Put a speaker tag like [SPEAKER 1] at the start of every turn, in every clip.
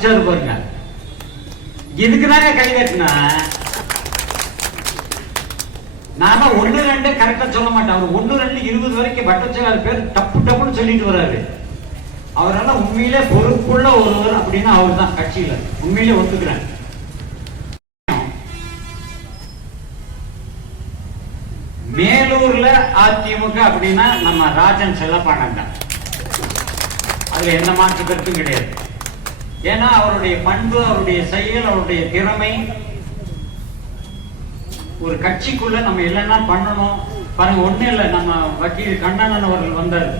[SPEAKER 1] அடிச்சாரு பாருங்க இதுக்குதாங்க கை தட்டினா நாம ஒண்ணு ரெண்டு கரெக்டா சொல்ல மாட்டேன் அவர் ஒண்ணு ரெண்டு இருபது வரைக்கும் பட்டச்சலார் பேர் டப்பு டப்புன்னு சொல்லிட்டு வர்றாரு. அவரால் உண்மையிலே பொறுப்புள்ள ஒருவர் அப்படின்னு அவர் தான் கட்சியில. உண்மையிலே ஒத்துக்கிறேன். மேலூர்ல அதிமுக அப்படின்னா நம்ம ராஜன் செல்லப்பாணன் தான் அதுல எந்த மாற்று கருத்தும் கிடையாது. ஏன்னா அவருடைய பண்பு அவருடைய செயல் அவருடைய திறமை ஒரு கட்சிக்குள்ள நம்ம என்னென்ன பண்ணணும். பாருங்க ஒண்ணு இல்ல நம்ம வக்கீல் கண்ணன் அவர்கள் வந்தார்.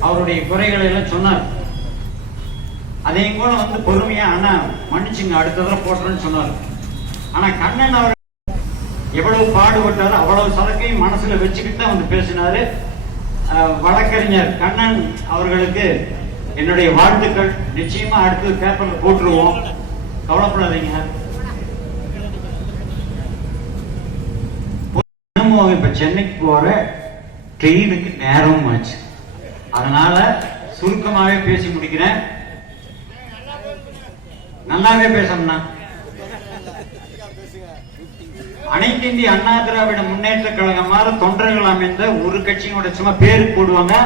[SPEAKER 1] அவருடைய குறைகளை எல்லாம் சொன்னார். அதையும் கூட வந்து பொறுமையா ஆனா மன்னிச்சுங்க அடுத்த தடவை போட்டுறேன்னு சொன்னார். ஆனா கண்ணன் அவர் எவ்வளவு பாடுபட்டாரோ அவ்வளவு சரக்கையும் மனசுல வச்சுக்கிட்டு தான் வந்து பேசினாரு. அஹ், வழக்கறிஞர் கண்ணன் அவர்களுக்கு என்னுடைய வாழ்த்துக்கள். நிச்சயமா அடுத்தது பேப்பர்ல போட்டுருவோம். கவலைப்படாதீங்க. இப்ப சென்னைக்கு போற ட்ரெயினுக்கு நேரம் ஆச்சு. அதனால சுருக்கமாவே பேசி முடிக்கிறேன். நல்லாவே பேசணும்னா. அனைத்து இந்திய அண்ணா திராவிட முன்னேற்ற கழகம் மாதிரி தொண்டர்கள் அமைந்த ஒரு கட்சியோட சும்மா பேருக்கு போடுவாங்க.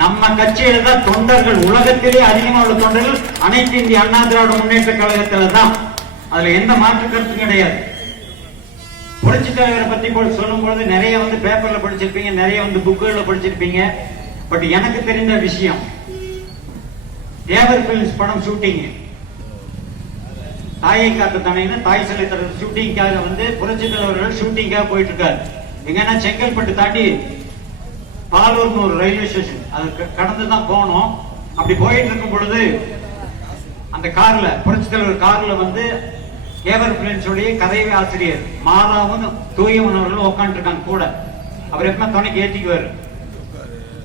[SPEAKER 1] நம்ம கட்சியில தான் தொண்டர்கள் உலகத்திலே அதிகமா உள்ள தொண்டர்கள் அனைத்து இந்திய அண்ணா திராவிட முன்னேற்ற கழகத்துல தான். அதுல எந்த மாற்று கருத்தும் கிடையாது. புரட்சி தலைவரை பத்தி போல் சொல்லும் பொழுது நிறைய வந்து பேப்பர்ல படிச்சிருப்பீங்க நிறைய வந்து புக்குகள்ல படிச்சிருப்பீங்க. பட் எனக்கு தெரிந்த விஷயம் தேவர் பிலிம்ஸ் படம் ஷூட்டிங் தாயை காத்த தனைன்னு தாய் சிலை தலைவர் ஷூட்டிங்காக வந்து புரட்சி தலைவர்கள் ஷூட்டிங்காக போயிட்டு இருக்காரு. எங்கன்னா செங்கல்பட்டு தாண்டி பாலூர்னு ஒரு ரயில்வே ஸ்டேஷன். அது கடந்து தான் போனோம் அப்படி போயிட்டு இருக்கும் பொழுது அந்த கார்ல புரட்சி தலைவர் கார்ல வந்து கேவர் பிரின்ஸுடைய கதை ஆசிரியர் மாலாவும் தூய அவர்களும் உட்காந்துருக்காங்க இருக்காங்க கூட. அவர் எப்பவுமே துணைக்கு ஏற்றிக்குவார்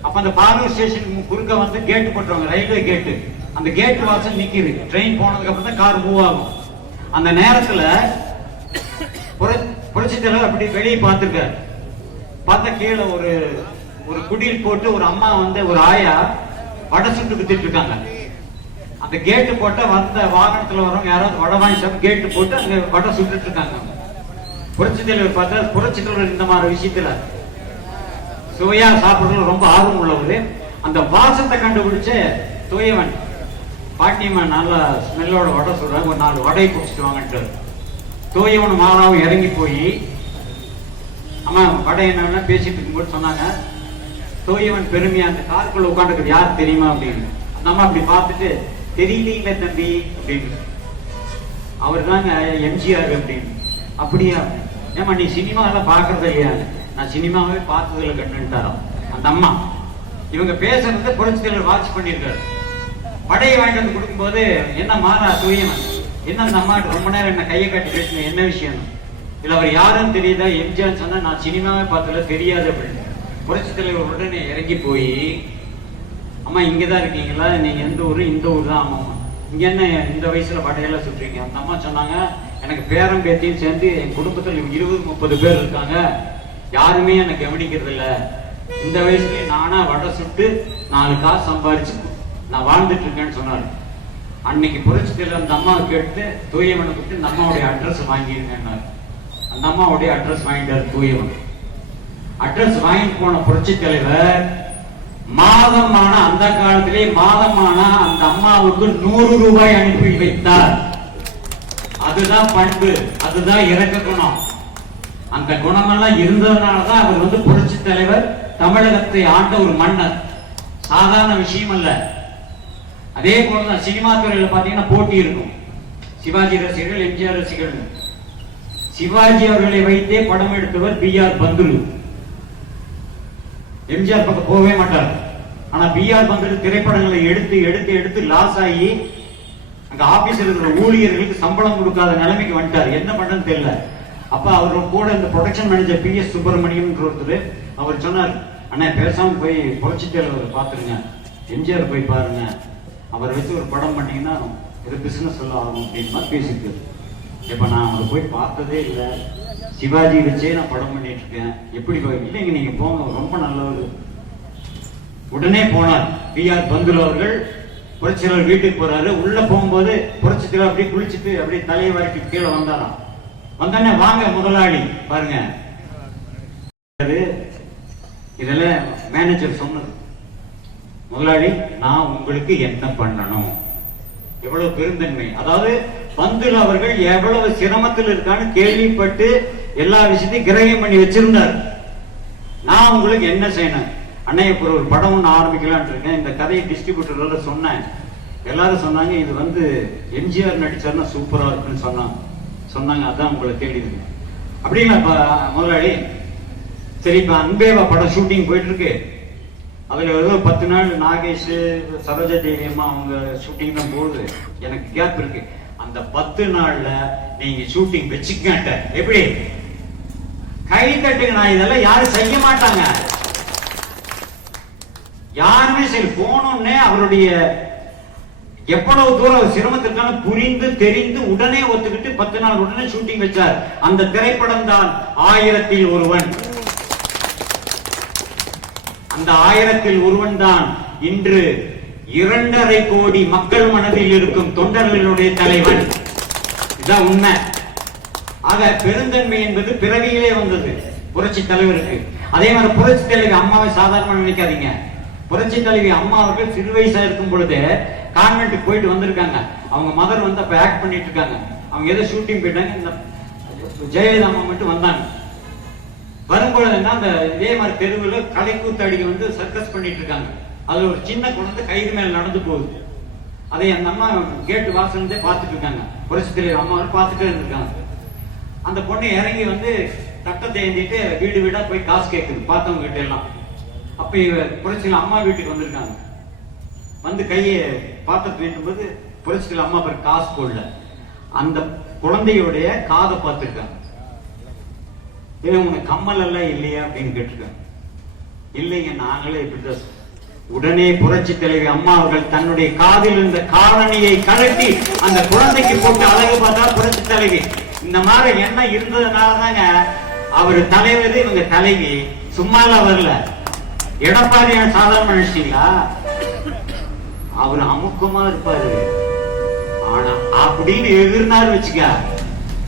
[SPEAKER 1] அப்ப அந்த பாலூர் ஸ்டேஷனுக்கு குறுக்க வந்து கேட் போட்டுருவாங்க ரயில்வே கேட்டு. அந்த கேட் வாசல் நிக்குது. ட்ரெயின் போனதுக்கு அப்புறம் தான் கார் மூவ் ஆகும். அந்த நேரத்துல புரட்சி தலைவர் அப்படி வெளியே பார்த்திருக்காரு. பார்த்தா கீழே ஒரு ஒரு குடியில் போட்டு ஒரு அம்மா வந்து ஒரு ஆயா வடை சுட்டு வித்துட்டு இருக்காங்க. அந்த கேட்டு போட்ட வந்த வாகனத்துல வரவங்க யாராவது வடை வாங்கி சாப்பிட்டு கேட்டு போட்டு அங்க வடை சுட்டுட்டு இருக்காங்க. புரட்சி தலைவர் பார்த்தா புரட்சி தலைவர் இந்த மாதிரி விஷயத்துல சுவையா சாப்பிடுறது ரொம்ப ஆர்வம் உள்ளவர். அந்த வாசத்தை கண்டுபிடிச்சு தூயவன் பாட்டியம்மன் நல்ல ஸ்மெல்லோட வடை சொல்றாங்க ஒரு நாலு வடையை குடிச்சிட்டு வாங்கன்ட்டு. தூயவன் மாலாவும் இறங்கி போய் அம்மா வடை என்னன்னா? பேசிட்டு இருக்கும்போது சொன்னாங்க தூயவன் பெருமையா அந்த காருக்குள்ள உட்காந்துக்கிறது யார் தெரியுமா அப்படின்னு? அந்த அம்மா அப்படி பார்த்துட்டு தெரியலீங்களே தம்பி அப்படின்னு. அவர் தாங்க எம்ஜிஆர் அப்படின்னு. அப்படியா? ஏமா நீ சினிமா எல்லாம் பாக்குறது இல்லையா? நான் சினிமாவே பார்த்ததுல கண்டுட்டாராம் அந்த அம்மா. இவங்க பேசுறது புரட்சி தலைவர் வாட்ச் பண்ணியிருக்காரு. படையை வாங்கிட்டு வந்து கொடுக்கும்போது என்ன மாறா தூயவன்? என்ன அந்த அம்மா ரொம்ப நேரம் என்ன கையை கட்டி பேசின என்ன விஷயம்? இல்ல அவர் யாருன்னு தெரியுதா? எம்ஜிஆர் சொன்னா நான் சினிமாவே பார்த்ததுல தெரியாது அப்படின்னு. புரட்சி தலைவர் உடனே இறங்கி போய் அம்மா இங்கதான் இருக்கீங்களா? நீங்க எந்த ஊரு? இந்த ஊர் தான் ஆமாம்மா இங்க என்ன இந்த வயசுல படையெல்லாம் சுட்டுறீங்க? அந்த அம்மா சொன்னாங்க எனக்கு பேரன் பேத்தியும் சேர்ந்து என் குடும்பத்துல இருபது முப்பது பேர் இருக்காங்க. யாருமே என்னை கவனிக்கிறது இல்ல இந்த வயசுலேயே நானா வடை சுட்டு நாலு காசு சம்பாரிச்சு நான் வாழ்ந்துட்டு இருக்கேன்னு சொன்னாரு. அன்னைக்கு புரட்சி தலைவர் அந்த அம்மாவை கேட்டு தூயவனை கூப்பிட்டு இந்த அம்மாவுடைய அட்ரஸ் வாங்கியிருங்கன்னார் அந்த அம்மாவுடைய அட்ரஸ் வாங்கிட்டாரு தூயவன். அட்ரஸ் வாங்கிட்டு போன புரட்சி தலைவர் மாதமான அந்த காலத்திலே மாதமான அந்த அம்மாவுக்கு நூறு ரூபாய் அனுப்பி வைத்தார். அதுதான் பண்பு அதுதான் இறக்க குணம். அந்த குணமெல்லாம் இருந்ததுனாலதான் அவர் வந்து புரட்சி தலைவர் தமிழகத்தை ஆண்ட ஒரு மன்னர். சாதாரண விஷயம் அல்ல. அதே போலதான் சினிமா துறையில பாத்தீங்கன்னா போட்டி இருக்கும். சிவாஜி ரசிகர்கள் எம்ஜிஆர் ரசிகர்கள். சிவாஜி அவர்களை வைத்தே படம் எடுத்தவர் பி ஆர் பந்துலு எம்ஜிஆர் பக்கம் போகவே மாட்டார். ஆனா பிஆர் வந்துட்டு திரைப்படங்களை எடுத்து எடுத்து எடுத்து லாஸ் ஆகி அங்க ஆபீஸ்ல இருக்கிற ஊழியர்களுக்கு சம்பளம் கொடுக்காத நிலைமைக்கு வந்துட்டார். என்ன பண்றதுன்னு தெரியல. அப்ப அவர் கூட இந்த production manager P S Subramaniam ஒருத்தர் அவர் சொன்னார் அண்ணா பேசாம போய் புரட்சி தலைவர் பாத்துருங்க எம்ஜிஆர் போய் பாருங்க. அவரை வச்சு ஒரு படம் பண்ணீங்கன்னா இது பிசினஸ் எல்லாம் ஆகும் அப்படின்னு மாதிரி பேசிட்டு. இப்ப நான் அவரை போய் பார்த்ததே இல்லை. சிவாஜி வச்சே நான் படம் பண்ணிட்டு இருக்கேன் எப்படி இல்லைங்க நீங்க போங்க ரொம்ப நல்லவர். உடனே போனார். பி ஆர் பந்துலு அவர்கள் புரட்சியாளர் வீட்டுக்கு போறாரு. உள்ள போகும்போது புரட்சித்தலைவர் அப்படியே குளிச்சுட்டு அப்படியே தலையை வரைக்கும் கீழே வந்தாராம். வந்தானே வாங்க முதலாளி பாருங்க. இதெல்லாம் மேனேஜர் சொன்னது முதலாளி நான் உங்களுக்கு என்ன பண்ணணும்? எவ்வளவு பெருந்தன்மை. அதாவது பந்துல அவர்கள் எவ்வளவு சிரமத்தில் இருக்கான்னு கேள்விப்பட்டு எல்லா விஷயத்தையும் கிரகம் பண்ணி வச்சிருந்தார். நான் உங்களுக்கு என்ன செய்யணும்? அன்னையப்புறம் ஒரு படம் ஒன்று ஆரம்பிக்கலாம்னு இருக்கேன். இந்த கதையை டிஸ்ட்ரிபியூட்டர்ல சொன்னேன். எல்லாரும் சொன்னாங்க இது வந்து எம்ஜிஆர் நடிச்சார்னா சூப்பரா இருக்குன்னு சொன்னாங்க. சொன்னாங்க அதான் உங்களை தேடி இருக்கு அப்படிங்களா முதலாளி? சரி இப்ப அன்பேவா படம் ஷூட்டிங் போயிட்டு இருக்கு அதுல ஏதோ பத்து நாள் நாகேஷ் சரோஜா தேவி அம்மா அவங்க ஷூட்டிங் தான் போகுது. எனக்கு கேப் இருக்கு. அந்த பத்து நாள்ல நீங்க ஷூட்டிங் வச்சுக்கட்ட எப்படி? கை தட்டுங்கண்ணா நான் இதெல்லாம் யாரும் செய்ய மாட்டாங்க. யாருமே சரி போனோம்னே அவருடைய எவ்வளவு தூரம் சிரமத்திற்கான புரிந்து தெரிந்து உடனே ஒத்துக்கிட்டு பத்து நாள் உடனே ஷூட்டிங் வச்சார். அந்த திரைப்படம் தான் ஆயிரத்தில் ஒருவன். அந்த ஆயிரத்தில் ஒருவன் தான் இன்று இரண்டரை கோடி மக்கள் மனதில் இருக்கும் தொண்டர்களுடைய தலைவன். இதான் உண்மை. ஆக பெருந்தன்மை என்பது பிறவியிலே வந்தது. புரட்சி தலைவருக்கு. அதே மாதிரி புரட்சி தலைவி அம்மாவை சாதாரண நினைக்காதீங்க. புரட்சி தலைவி அம்மா அவர்கள் சிறு வயசா இருக்கும் பொழுது கான்வென்ட்டுக்கு போயிட்டு வந்திருக்காங்க. அவங்க மதர் வந்து அப்ப ஆக்ட் பண்ணிட்டு இருக்காங்க. அவங்க ஏதோ ஷூட்டிங் போயிட்டாங்க. இந்த ஜெயலலிதா அம்மா மட்டும் வந்தாங்க. வரும்பொழுது என்ன அந்த இதே மாதிரி தெருவில் அடிக்க வந்து சர்க்கஸ் பண்ணிட்டு இருக்காங்க. அதுல ஒரு சின்ன குழந்தை கைது மேல நடந்து போகுது. அதை அந்த அம்மா கேட்டு வாசல்ந்தே பார்த்துட்டு இருக்காங்க. புரட்சி தலைவர் அம்மா பார்த்துட்டே இருந்திருக்காங்க. அந்த பொண்ணு இறங்கி வந்து தட்டத்தை ஏந்திட்டு வீடு வீடா போய் காசு கேட்குது பார்த்தவங்க கிட்ட எல்லாம். அப்ப புரட்சியில் அம்மா வீட்டுக்கு வந்திருக்காங்க. வந்து கையை பாத்திரத்தை வீட்டும்போது புரட்சியில் அம்மா பேர் காசு போடல. அந்த குழந்தையுடைய காதை பார்த்துருக்காங்க. ஏன் உனக்கு கம்மல் எல்லாம் இல்லையா அப்படின்னு கேட்டிருக்காங்க. இல்லைங்க நாங்களே இப்படிதான் உடனே புரட்சி தலைவி அம்மா அவர்கள் தன்னுடைய காதில் இருந்த காலணியை கழட்டி அந்த குழந்தைக்கு போட்டு அழகு பார்த்தா புரட்சி தலைவி. இந்த மாதிரி எண்ணம் இருந்ததுனால தாங்க அவர் தலைவர் இவங்க தலைவி சும்மாலாம் வரல. எடப்பாடியான சாதாரண மனுஷங்களா? அவர் அமுக்கமா இருப்பாரு. ஆனா அப்படின்னு எதிர்னாரு வச்சுக்க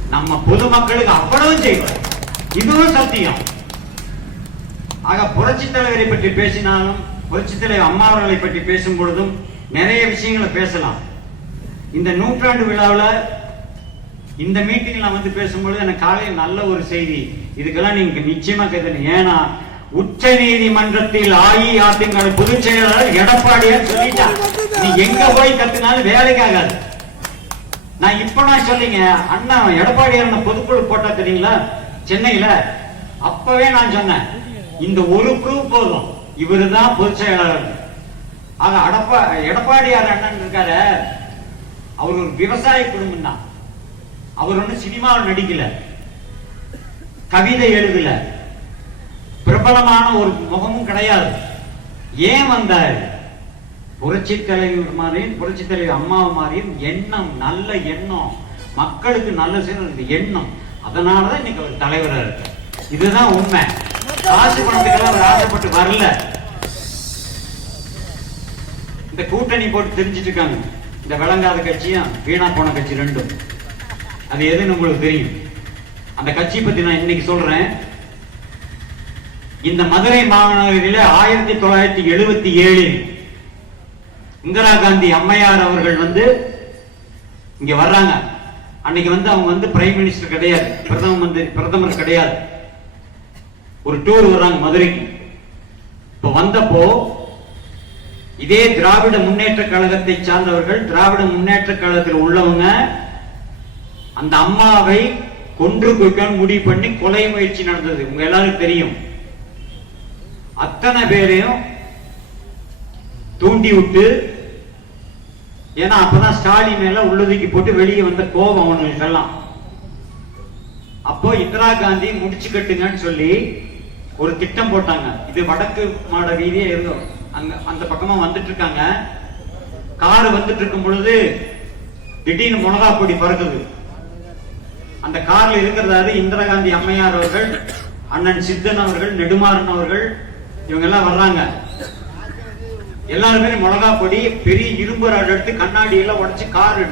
[SPEAKER 1] நம்ம பொதுமக்களுக்கு அவ்வளவு செய்வார். இதுவும் சத்தியம். ஆக புரட்சி தலைவரை பற்றி பேசினாலும் புரட்சி தலைவர் அம்மா அவர்களை பற்றி பேசும் பொழுதும் நிறைய விஷயங்களை பேசலாம். இந்த நூற்றாண்டு விழாவில் இந்த மீட்டிங்ல வந்து பேசும்பொழுது எனக்கு காலையில் நல்ல ஒரு செய்தி. இதுக்கெல்லாம் நீங்க நிச்சயமா கேட்கணும் ஏன்னா உச்ச நீதிமன்றத்தில் அஇஅதிமுக பொதுச் செயலாளர் எடப்பாடியார் சொல்லிட்டா. நீ எங்க போய் கத்துனாலும் வேலைக்கு ஆகாது. நான் இப்ப நான் சொல்லிங்க அண்ணா எடப்பாடியார் பொதுக்குழு போட்டா தெரியுங்களா? சென்னையில. அப்பவே நான் சொன்னேன் இந்த ஒரு ப்ரூஃப் போதும். இவருதான் பொதுச் செயலாளர். ஆக அடப்பா எடப்பாடியார் அண்ணன் இருக்காரு. அவர் ஒரு விவசாய குடும்பம் தான் அவர் ஒன்றும் சினிமாவில் நடிக்கல. கவிதை எழுதல. பிரபலமான ஒரு முகமும் கிடையாது. ஏன் வந்தார்? புரட்சி தலைவர் மாதிரியும் புரட்சி தலைவர் அம்மா மாதிரியும் எண்ணம் நல்ல எண்ணம். மக்களுக்கு நல்ல செய்யறது எண்ணம். அதனாலதான் இன்னைக்கு அவர் தலைவரா இருக்கு இதுதான் உண்மை. காசு பணத்துக்கெல்லாம் அவர் ஆசைப்பட்டு வரல. இந்த கூட்டணி போட்டு தெரிஞ்சிட்டு இருக்காங்க. இந்த விளங்காத கட்சியும் வீணா போன கட்சி ரெண்டும். அது எதுன்னு உங்களுக்கு தெரியும். அந்த கட்சி பத்தி நான் இன்னைக்கு சொல்றேன். இந்த மதுரை மாநகரில ஆயிரத்தி தொள்ளாயிரத்தி எழுபத்தி ஏழில் இந்திரா காந்தி அம்மையார் அவர்கள் வந்து இங்க வர்றாங்க. அன்னைக்கு வந்து அவங்க வந்து பிரைம் மினிஸ்டர் கிடையாது. பிரதம மந்திரி பிரதமர் கிடையாது. ஒரு டூர் வர்றாங்க மதுரைக்கு. இப்ப வந்தப்போ இதே திராவிட முன்னேற்ற கழகத்தை சார்ந்தவர்கள் திராவிட முன்னேற்ற கழகத்தில் உள்ளவங்க அந்த அம்மாவை கொன்று குவிக்கணும் முடிவு பண்ணி கொலை முயற்சி நடந்தது. உங்க எல்லாருக்கும் தெரியும். அத்தனை பேரையும் தூண்டி விட்டு ஏன்னா அப்பதான் ஸ்டாலின் மேல உள்ளதுக்கு போட்டு வெளியே வந்த கோபம் அவனுக்கு எல்லாம் அப்போ இந்திரா காந்தி முடிச்சு கட்டுங்கன்னு சொல்லி ஒரு திட்டம் போட்டாங்க. இது வடக்கு மாட வீதியே இருந்தோம். அங்க அந்த பக்கமா வந்துட்டு இருக்காங்க. கார் வந்துட்டு இருக்கும் பொழுது திடீர்னு மிளகா பொடி பறக்குது. அந்த கார்ல இருக்கிறதாரு இந்திரா காந்தி அம்மையார் அவர்கள் அண்ணன் சித்தன் அவர்கள் நெடுமாறன் அவர்கள் இவங்க எல்லாம் வர்றாங்க. எல்லாருமே மிளகா பொடி பெரிய இரும்பு ராடு எடுத்து கண்ணாடி எல்லாம் உடைச்சு கார்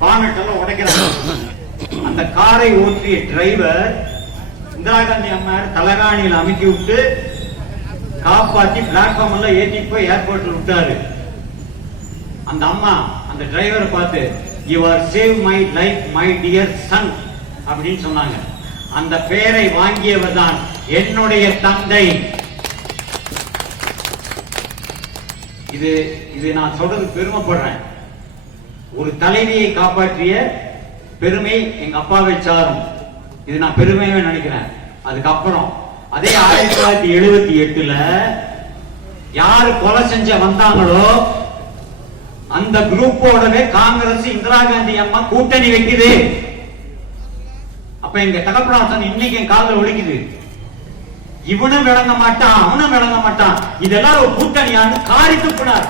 [SPEAKER 1] பானட் எல்லாம் உடைக்கிறாங்க. அந்த காரை ஓட்டிய டிரைவர் இந்திரா காந்தி அம்மையார் தலகாணியில் அமுக்கி விட்டு காப்பாத்தி பிளாட்ஃபார்ம் எல்லாம் ஏத்திட்டு போய் ஏர்போர்ட்ல விட்டாரு. அந்த அம்மா அந்த டிரைவரை பார்த்து you are save my life my dear son அப்படின்னு சொன்னாங்க. அந்த பெயரை வாங்கியவர் தான் என்னுடைய தந்தை. இது இது நான் சொல்றது பெருமைப்படுறேன். ஒரு தலைவியை காப்பாற்றிய பெருமை எங்க அப்பாவை சாரும். இது நான் பெருமையாவே நினைக்கிறேன். அதுக்கப்புறம் அதே ஆயிரத்தி தொள்ளாயிரத்தி எழுபத்தி எட்டுல யாரு கொலை செஞ்ச வந்தாங்களோ அந்த குரூப்போடவே காங்கிரஸ் இந்திரா காந்தி அம்மா கூட்டணி வைக்குது. அப்ப எங்க தகப்பனாசன் இன்னைக்கு என் காதுல ஒழிக்குது இவனும் விளங்க மாட்டான் அவனும் விளங்க மாட்டான். இதெல்லாம் ஒரு கூட்டணியான்னு காரி துப்புனார்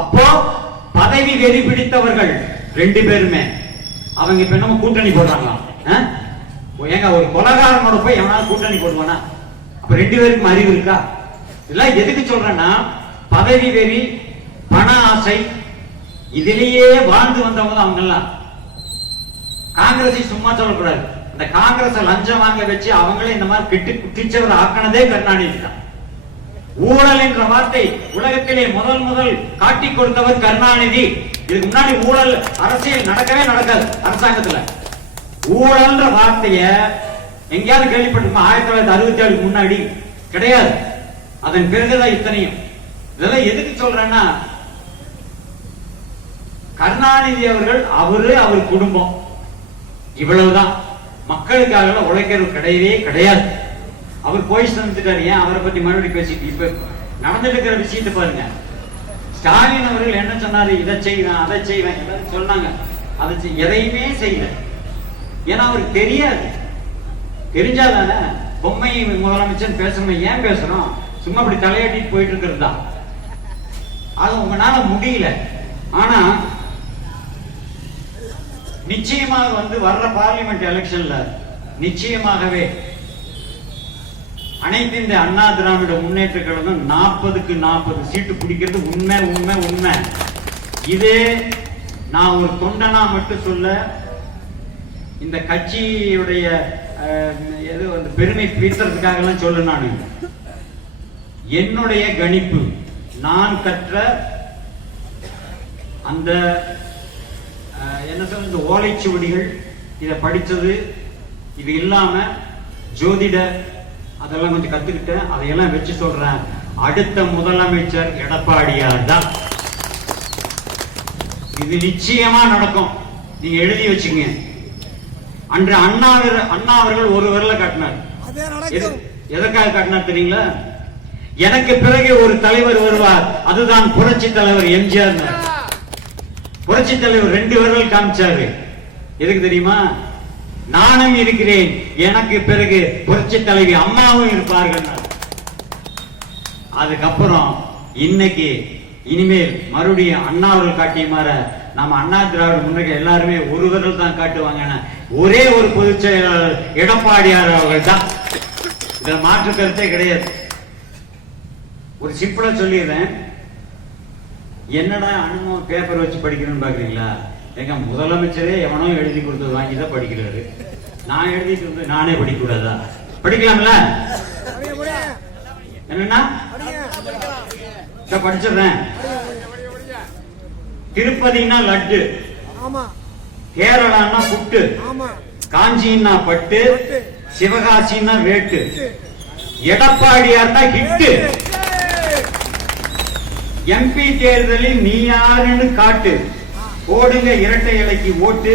[SPEAKER 1] அப்போ பதவி வெறி பிடித்தவர்கள் ரெண்டு பேருமே. அவங்க இப்ப என்னமோ கூட்டணி போடுறாங்களாம் ஏங்க ஒரு கொலகாரனோட போய் எவனாலும் கூட்டணி போடுவானா? அப்ப ரெண்டு பேருக்கும் அறிவு இருக்கா? இதெல்லாம் எதுக்கு சொல்றேன்னா பதவி வெறி பண ஆசை இதிலேயே வாழ்ந்து வந்தவங்க அவங்க எல்லாம் காங்கிரஸை சும்மா சொல்லக்கூடாது. இந்த காங்கிரஸ் லஞ்சம் வாங்க வச்சு அவங்களே இந்த மாதிரி கிட்டு குட்டிச்சவர் ஆக்கினதே கருணாநிதி தான் ஊழல் என்ற வார்த்தை உலகத்திலே முதல் முதல் காட்டி கொடுத்தவர் கருணாநிதி. இதுக்கு முன்னாடி ஊழல் அரசியல் நடக்கவே நடக்காது அரசாங்கத்துல. ஊழல்ன்ற வார்த்தைய எங்கேயாவது கேள்விப்பட்டிருக்கோம் ஆயிரத்தி தொள்ளாயிரத்தி அறுபத்தி ஏழுக்கு முன்னாடி. கிடையாது. அதன் பிறகுதான் இத்தனையும். இதெல்லாம் எதுக்கு சொல்றேன்னா கருணாநிதி அவர்கள் அவரு அவர் குடும்பம். இவ்வளவுதான். மக்களுக்காக உழைக்கிறது கிடையவே கிடையாது. அவர் போய் சேர்ந்துட்டாரு ஏன் அவரை பத்தி மறுபடியும் பேசிட்டு இப்ப நடந்துட்டு இருக்கிற விஷயத்தை பாருங்க. ஸ்டாலின் அவர்கள் என்ன சொன்னாரு? இதை செய்வேன் அதை செய்வேன் எல்லாரும் சொன்னாங்க. அதை செய்- எதையுமே செய்யல. ஏன்னா அவருக்கு தெரியாது. தெரிஞ்சாதானே பொம்மை முதலமைச்சர் பேசணும். ஏன் பேசணும்? சும்மா அப்படி தலையாட்டிட்டு போயிட்டு இருக்கிறது? தான் அது உங்களால முடியல. ஆனா நிச்சயமாக வந்து வர்ற பார்லிமெண்ட் எலெக்ஷன்ல நிச்சயமாகவே அனைத்து இந்த அண்ணா திராவிட முன்னேற்ற கழகம் நாற்பதுக்கு நாற்பது சீட்டு பிடிக்கிறது. உண்மை உண்மை உண்மை. இதே நான் ஒரு தொண்டனா மட்டும் சொல்ல இந்த கட்சியுடைய அஹ், எது அந்த பெருமை பீத்துறதுக்காக எல்லாம் சொல்ல நான். என்னுடைய கணிப்பு நான் கற்ற அந்த என்ன சொல்ற இந்த ஓலைச்சுவடிகள் இதை படிச்சது இது இல்லாம ஜோதிட அதெல்லாம் கொஞ்சம் கத்துக்கிட்டேன் அதையெல்லாம் வச்சு சொல்றேன். அடுத்த முதலமைச்சர் எடப்பாடியார் தான். இது நிச்சயமா நடக்கும். நீங்க எழுதி வச்சுங்க அன்று அண்ணா அண்ணா அவர்கள் ஒரு விரல காட்டினார். எதற்காக காட்டினார் தெரியுங்களா? எனக்கு பிறகு ஒரு தலைவர் வருவார். அதுதான் புரட்சி தலைவர் எம்ஜிஆர் புரட்சி தலைவர் ரெண்டு விரல் காமிச்சாரு. எதுக்கு தெரியுமா? நானும் இருக்கிறேன். எனக்கு பிறகு புரட்சி தலைவி அம்மாவும் இருப்பார்கள். அதுக்கப்புறம் இன்னைக்கு இனிமேல் மறுபடியும் அண்ணா அவர்கள் காட்டிய மாற நம்ம அண்ணா திராவிட முன்னேற்ற எல்லாருமே ஒரு விரல் தான் காட்டுவாங்க ஒரே ஒரு பொதுச் செயலாளர் எடப்பாடியார் அவர்கள் தான். இதுல மாற்று கருத்தே கிடையாது. ஒரு சிம்பிளா சொல்லிடுறேன். என்னடா அனுபவம் பேப்பர் வச்சு படிக்கணும்னு பாக்குறீங்களா எங்க முதலமைச்சரே எவனோ எழுதி கொடுத்தது வாங்கி தான் படிக்கிறாரு. நான் எழுதிட்டு இருந்து நானே படிக்க கூடாதா படிக்கலாம்ல என்னன்னா படிச்சிடுறேன். திருப்பதினா லட்டு. கேரளான்னா புட்டு. காஞ்சின்னா பட்டு.
[SPEAKER 2] பட்டு.
[SPEAKER 1] சிவகாசின்னா வேட்டு. எடப்பாடியார்னா ஹிட்டு. எம்பி தேர்தலில் நீ யாருன்னு காட்டு. போடுங்க இரட்டை இலைக்கு ஓட்டு.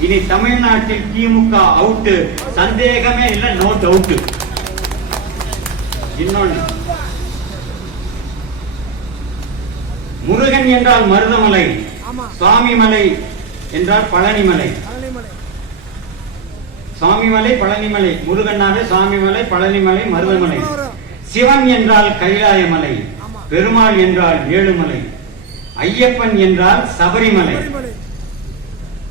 [SPEAKER 1] இனி தமிழ்நாட்டில் திமுக அவுட்டு. சந்தேகமே இல்ல நோ டவுட் இன்னொன்னு. முருகன் என்றால் மருதமலை. சுவாமிமலை என்றால் பழனிமலை. சுவாமிமலை பழனிமலை. முருகன்னாவே சுவாமிமலை பழனிமலை மருதமலை. சிவன் என்றால் கைலாயமலை. பெருமாள் என்றால் ஏழுமலை ஐயப்பன் என்றால் சபரிமலை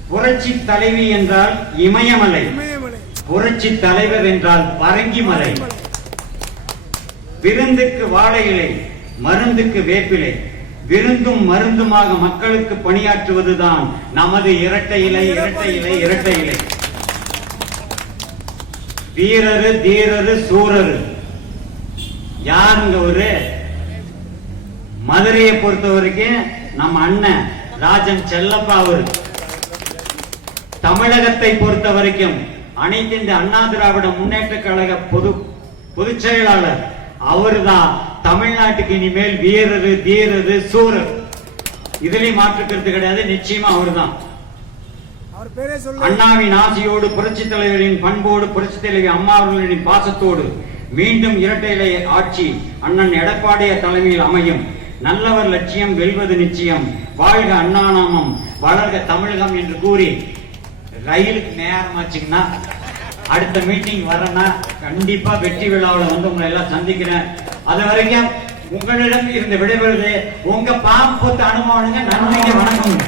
[SPEAKER 1] புரட்சி தலைவி என்றால் இமயமலை
[SPEAKER 2] இமயமலை
[SPEAKER 1] புரட்சி தலைவர் என்றால் பரங்கிமலை. விருந்துக்கு வாழை இலை மருந்துக்கு வேப்பிலை விருந்தும் மருந்துமாக மக்களுக்கு பணியாற்றுவதுதான் நமது இரட்டை இலை இரட்டை இலை இரட்டை இலை. வீரரு தீரரு சூரரு. யாருங்க ஒரு மதுரையை பொறுத்த வரைக்கும் நம்ம அண்ணன் ராஜன் செல்லப்பா அவரு. தமிழகத்தை பொறுத்த வரைக்கும் அனைத்து இந்த அண்ணா திராவிட முன்னேற்ற கழக பொது பொதுச் செயலாளர். அவர்தான் தமிழ்நாட்டுக்கு இனிமேல் வீரரு தீரரு சூரர். இதுலயும் மாற்றுக்கிறது கிடையாது நிச்சயமா அவர்தான்.
[SPEAKER 2] அவர்
[SPEAKER 1] அண்ணாவின் ஆசையோடு புரட்சி தலைவரின் பண்போடு புரட்சி தலைவி அம்மா அவர்களின் பாசத்தோடு மீண்டும் இரட்டை இலை ஆட்சி அண்ணன் எடப்பாடிய தலைமையில் அமையும். நல்லவர் லட்சியம் வெல்வது நிச்சயம். வாழ்க அண்ணாநாமம் வளர்க தமிழகம் என்று கூறி ரயிலுக்கு நேரமாச்சுங்கன்னா அடுத்த மீட்டிங் வரேன்னா கண்டிப்பா வெற்றி விழாவில் வந்து உங்களை எல்லாம் சந்திக்கிறேன். அது வரைக்கும் உங்களிடம் இருந்து விடைபெறுது. உங்க பாம்பு அனுபவனுங்க நன்றிங்க வணக்கம்.